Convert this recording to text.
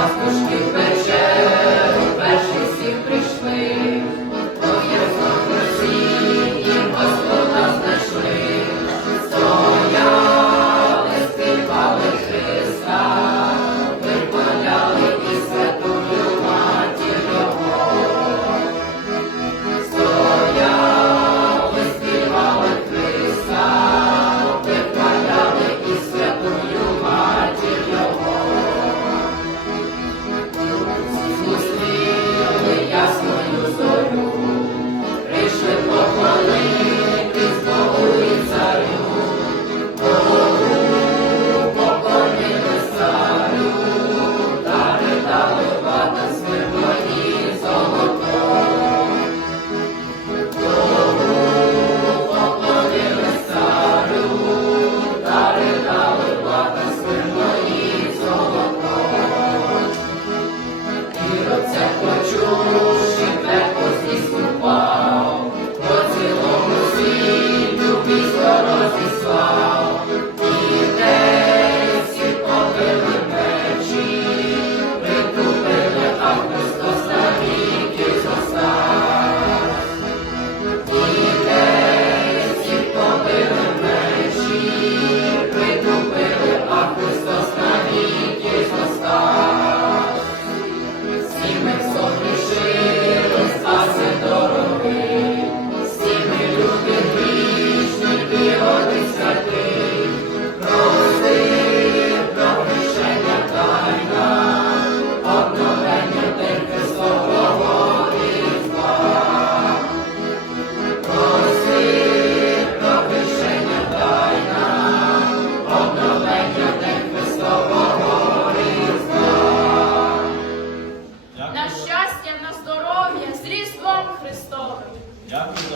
nossos que o ಯಾಕೆ